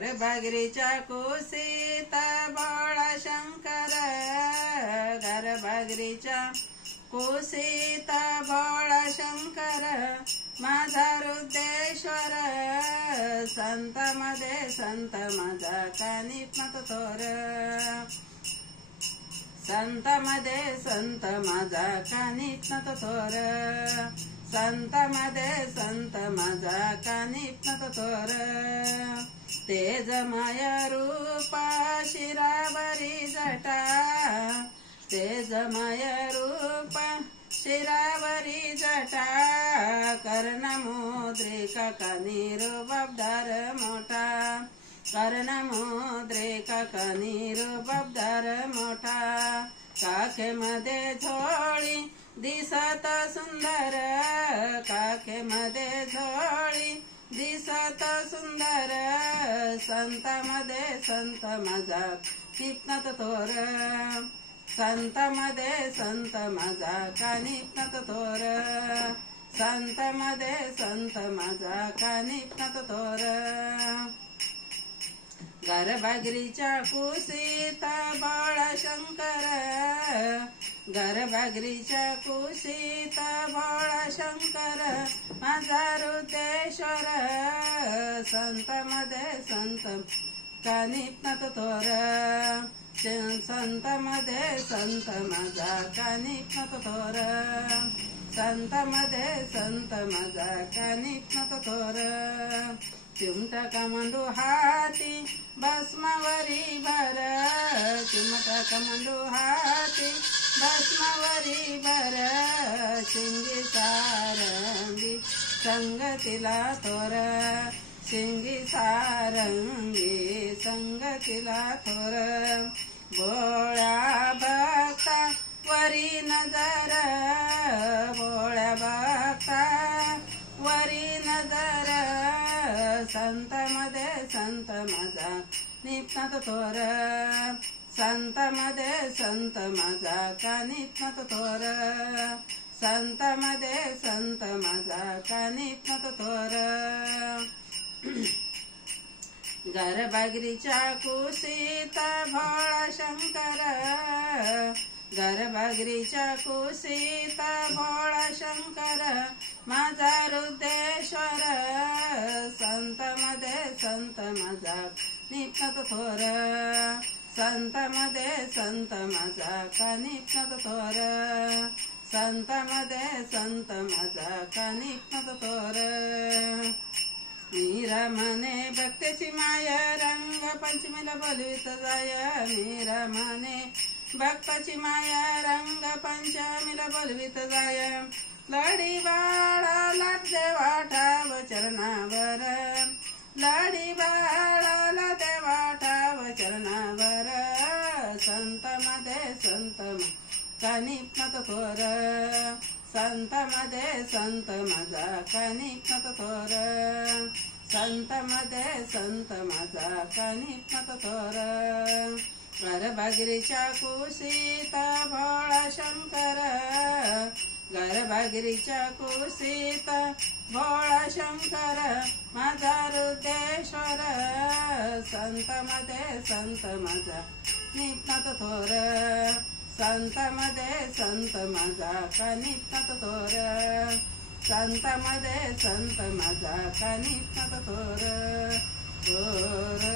गरबागरीच्या कुशीत बोळा शंकर गरबागरीच्या कुशीत बोळा शंकर माझा रुद्रेश्वर संत मध्ये संत माझा कानिपत थोर. संत मध्ये संत माझा कानिपत थोर. संत मध्ये संत माझा कानिपत थोर. तेजमय रूप शिरावरी जटा. तेजमय रूप शिरावरी जटा. कर्णमुद्रिक कनीरो बबदार मोठा. कर्णमुद्रिक कनीरो बबदार मोठा. काखेमध्ये झोळी दिसत सुंदर. काखेमध्ये झोळी दिसत सुंदर. संत मध्ये संत माझा. निपनत थोर. संत मध्ये संत माझा. कानिपनत थोर? संत मध्ये संत माझा. कानिपनात थोर? गरबागरीच्या कुशीत बाळ शंकर. गरबागरीच्या कुशीत बाळ शंकर माझा रुद्रेश्वर संत मध्ये संत कानिपनत थोर. संत मध्ये संत माझा कानिपनत थोर. संत मध्ये संत माझा कानिपनत थोर. चिमटा कमंडू हाती भस्मावरी भर चिमटा कमंडू हाती भस्मावरी भर शिंगी सारंगी संगतीला थोर शिंगी सारंगी संगतीला थोर बोळ्या भक्ता वरी नजर संत मध्ये संत माझा निपनात थोर. संत मध्ये संत माझा का निपनात थोर. संत मध्ये संत माझा का निपनात थोर. गरबागरीच्या कुशीत भोळा शंकर. गरबागरीच्या कुशीत भोळा शंकर. माझा माझा निपत थोर. संत मध्ये संत माझा का निपत थोर? संत मध्ये संत माझा का निपत थोर? मीरा म्हणे भक्तीची माया रंग पंचमीला बोलवित जाय. मीरा भक्ताची माया रंग पंचमीला बोलवित जाय. लढी बाळा लाट वाटाव चरणावर लाडी बाळाला ते वाटाव चरणावर. संत मध्ये संत कानिपत थोर. संत मध्ये संत माझा कानिपत थोर. संत मध्ये संत माझा कानिपत थोर. गरबागिरीच्या कुशीत भोळा शंकर. गर्भगिरीच्या कुशीत भोळा शंकर माझा रुद्रेश्वर संत मध्ये संत माझा निपनात थोर संत मध्ये संत माझा का निपनात थोर संत मध्ये संत माझा का निपनात थोर थोर।